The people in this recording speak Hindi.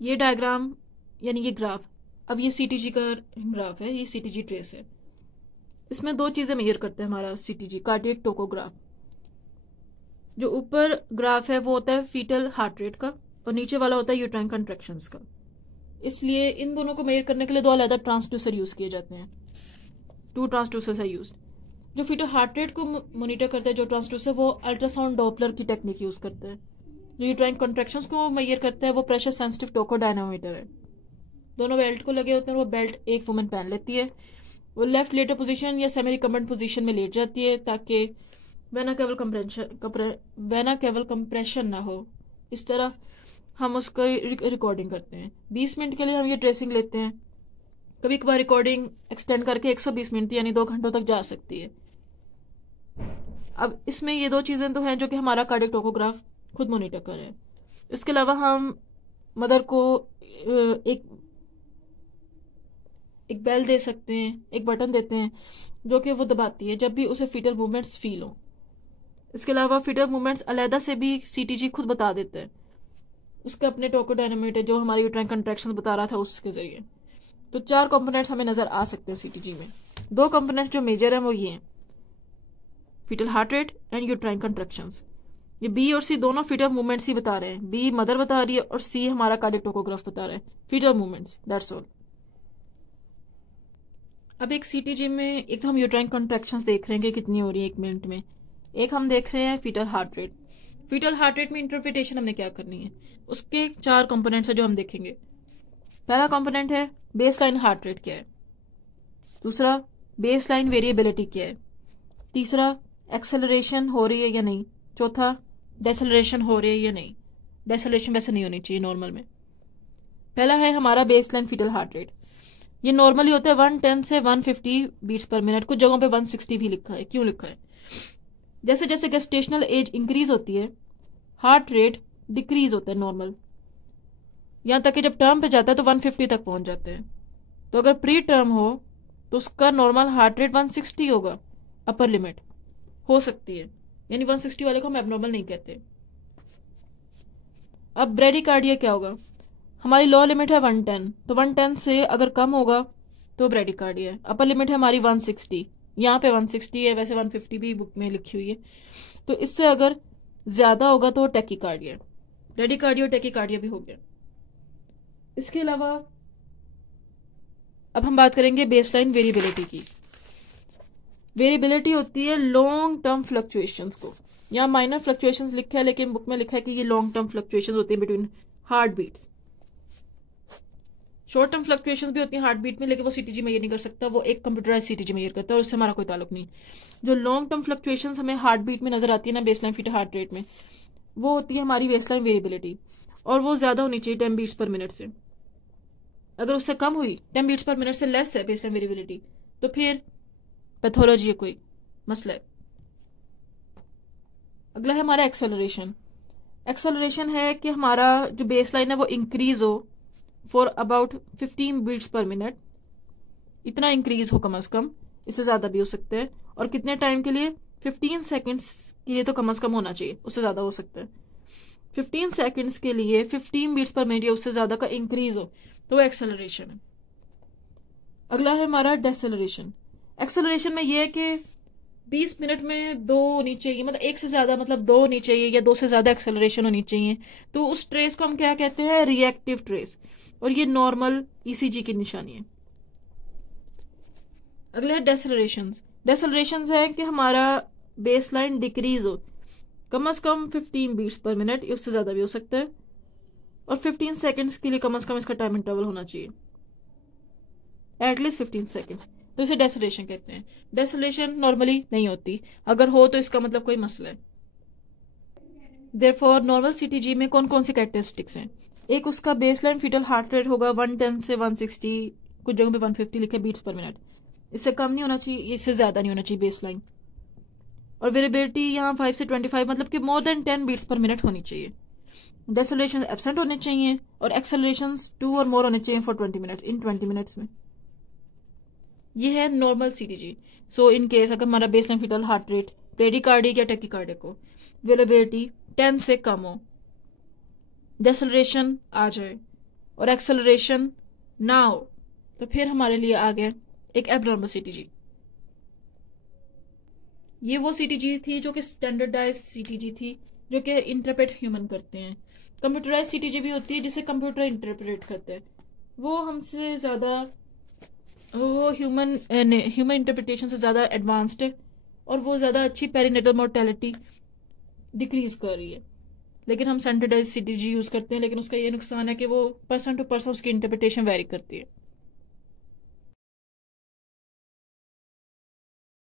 ये डायग्राम यानी ये ग्राफ, अब ये सीटीजी का ग्राफ है, ये सीटीजी ट्रेस है। इसमें दो चीजें मेजर करते हैं हमारा सीटीजी, कार्डियक टोकोग्राफ। जो ऊपर ग्राफ है वो होता है फीटल हार्ट रेट का, और नीचे वाला होता है यूट्राइन कंट्रैक्शंस का। इसलिए इन दोनों को मेजर करने के लिए दो अलग ट्रांसड्यूसर यूज किए जाते हैं। 2 ट्रांसड्यूसर्स आर यूज्ड। जो फीटल हार्ट रेट को मॉनिटर करता है जो ट्रांसड्यूसर, वो अल्ट्रासाउंड डॉपलर की टेक्निक यूज करता है। जो यूट्राइन कंट्रैक्शंस को मेजर करता है वो प्रेशर सेंसिटिव टोको डायनामोमीटर है। दोनों बेल्ट को लगे होते हैं, वो बेल्ट एक वुमन पहन लेती है। वो लेफ्ट लेटर पोजीशन या सेमी रिकम्बेंट पोजीशन में लेट जाती है ताकि वेना केवल कंप्रेशन ना हो। इस तरह हम उसको रिकॉर्डिंग करते हैं। 20 मिनट के लिए हम ये ट्रेसिंग लेते हैं। कभी कभार रिकॉर्डिंग एक्सटेंड करके 120 मिनट यानी 2 घंटों तक जा सकती है। अब इसमें ये दो चीजें तो हैं जो कि हमारा कार्डियक टोकोग्राफ खुद मॉनिटर कर रहे हैं। इसके अलावा हम मदर को एक बेल दे सकते हैं, एक बटन देते हैं जो कि वो दबाती है जब भी उसे फीटल मूवमेंट्स फील हो। इसके अलावा फीटल मूवमेंट्स अलहदा से भी सीटीजी खुद बता देते हैं, उसके अपने टोको डायनामोमीटर जो हमारी यूट्राइन कंट्रैक्शन बता रहा था उसके जरिए। तो 4 कंपोनेंट्स हमें नजर आ सकते हैं सीटीजी में। 2 कंपोनेंट्स जो मेजर हैं वो ये हैं, foetal heart rate and uterine contractions. ये बी और सी दोनों फीटल मूवमेंट्स ही बता रहे हैं। बी मदर बता रही है और सी हमारा कार्डियक टोकोग्राफ बता रहा है फीटल मूवमेंट्स, दैट्स ऑल। अब एक सीटीजी में एक तो हम यूट्राइन कंट्रैक्शंस देख रहे हैं कि कितनी हो रही है 1 मिनट में। एक हम देख रहे हैं foetal heart rate. Foetal heart rate में इंटरप्रिटेशन हमने क्या करनी है, उसके 4 कंपोनेंट्स है जो हम देखेंगे। पहला कंपोनेंट है बेसलाइन हार्ट रेट क्या है, दूसरा बेसलाइन वेरिएबिलिटी क्या है, तीसरा एक्सेलरेशन हो रही है या नहीं, चौथा डेसेलरेशन हो रही है या नहीं। डेसेलरेशन वैसे नहीं होनी चाहिए नॉर्मल में। पहला है हमारा बेसलाइन फीटल हार्ट रेट। ये नॉर्मली होता है 110 से 150 बीट्स पर मिनट। कुछ जगहों पे 160 भी लिखा है। क्यों लिखा है? जैसे जैसे गेस्टेशनल एज इंक्रीज होती है हार्ट रेट डिक्रीज होता है नॉर्मल, यहां तक कि जब टर्म पे जाता है तो 150 तक पहुंच जाते हैं। तो अगर प्री टर्म हो तो उसका नॉर्मल हार्ट रेट 160 होगा, अपर लिमिट हो सकती है, यानी 160 वाले को हम एबनॉर्मल नहीं कहते। अब ब्रेडिकार्डिया क्या होगा, हमारी लो लिमिट है 110, तो 110 से अगर कम होगा तो ब्रेडिकार्डिया है। अपर लिमिट है हमारी 160, यहाँ पे 160 है, वैसे 150 भी बुक में लिखी हुई है। तो इससे अगर ज्यादा होगा तो टैकीकार्डिया, ब्रेडिकार्डिया और टैकीकार्डिया भी हो गया। इसके अलावा अब हम बात करेंगे बेसलाइन वेरिएबिलिटी की। वेरिएबिलिटी होती है लॉन्ग टर्म फ्लक्चुएशंस को। यहाँ माइनर फ्लक्चुएशंस लिखा है लेकिन बुक में लिखा है कि ये लॉन्ग टर्म फ्लक्चुएशंस होती है between heartbeats. Short term fluctuations भी होती हैं हार्ट बीट में, लेकिन वो सीटीजी मेजर नहीं कर सकता, वो एक कंप्यूटराइज सीटीजी मेजर करता है और उससे हमारा कोई ताल्लुक नहीं। जो लॉन्ग टर्म फ्लक्चुएशंस हमें हार्ट बीट में नजर आती है ना बेसलाइन फीटल हार्ट रेट में, वो होती है हमारी बेसलाइन वेरिएबिलिटी, और वो ज्यादा होनी चाहिए 10 बीट्स पर मिनट से। अगर उससे कम हुई, 10 बीट्स पर मिनट से लेस है बेसलाइन वेरिएबिलिटी, तो फिर पैथोलॉजी है, कोई मसला है। अगला है हमारा एक्सेलरेशन। एक्सेलरेशन है कि हमारा जो बेसलाइन है वो इंक्रीज हो for about 15 beats per minute, इतना इंक्रीज हो कम से कम, इससे ज्यादा भी हो सकता है। और कितने टाइम के लिए? 15 सेकेंड्स के लिए तो कम से कम होना चाहिए, उससे ज्यादा हो सकता है। 15 सेकेंड्स के लिए 15 बीट्स पर मिनट या उससे ज्यादा का इंक्रीज हो तो वो एक्सेलरेशन है। अगला है हमारा डेसेलरेशन। एक्सेलरेशन में यह है कि 20 मिनट में 2 होनी चाहिए, मतलब एक से ज्यादा, मतलब 2 होनी चाहिए या 2 से ज्यादा एक्सेलरेशन होनी चाहिए। तो उस ट्रेस को हम क्या कहते हैं? रिएक्टिव ट्रेस, और ये नॉर्मल ईसीजी की निशानी है। अगला है डेसेलरेशन। डेसेलरेशन है कि हमारा बेसलाइन डिक्रीज हो कम से कम 15 बीट्स पर मिनट, या उससे ज्यादा भी हो सकता है, और 15 सेकेंड्स के लिए कम से कम इसका टाइम इंटरवल होना चाहिए, एटलीस्ट 15 सेकेंड्स। तो इसे डेसेलेशन कहते हैं। डेसेलेशन नॉर्मली नहीं होती, अगर हो तो इसका मतलब कोई मसला है। देयरफॉर नॉर्मल सीटीजी में कौन कौन सी कैरेक्टरिस्टिक्स हैं? एक उसका बेसलाइन फीटल हार्ट रेट होगा 110 से 160, कुछ जगहों पे 150 लिखे बीट्स पर मिनट, इससे कम नहीं होना चाहिए, इससे ज्यादा नहीं होना चाहिए बेसलाइन। और वेरिएबिलिटी यहाँ 5 से 25, मतलब कि more than 10 beats per minute होनी चाहिए। डेसेलेशन एब्सेंट होने चाहिए, और एक्सेलरेशन 2 और मोर होने चाहिए फॉर 20 मिनट्स, इन 20 मिनट्स में। ये है normal CTG. So in case अगर हमारा बेसलाइन फीटल हार्ट रेट ब्रेडिकार्डिक या टैकीकार्डिक हो, वेरिएबिलिटी 10 से कम हो, डेसेलरेशन आ जाए, और एक्सेलरेशन नाउ, तो फिर हमारे लिए आ गया एक एबनॉर्मल सीटीजी। ये वो सीटीजी थी जो कि स्टैंडर्डाइज सीटीजी थी, जो कि इंटरप्रेट ह्यूमन करते हैं। कंप्यूटराइज सीटीजी भी होती है जिसे कंप्यूटर इंटरप्रेट करते हैं, वो हमसे ज़्यादा, वो ह्यूमन इंटरप्रिटेशन से ज़्यादा एडवांस्ड है और वो ज़्यादा अच्छी पेरिनेटल मोर्टेलिटी डिक्रीज कर रही है। लेकिन हम स्टैंडर्डाइज सीटीजी यूज़ करते हैं, लेकिन उसका ये नुकसान है कि वो पर्सन टू पर्सन उसकी इंटरप्रिटेशन वेरी करती है।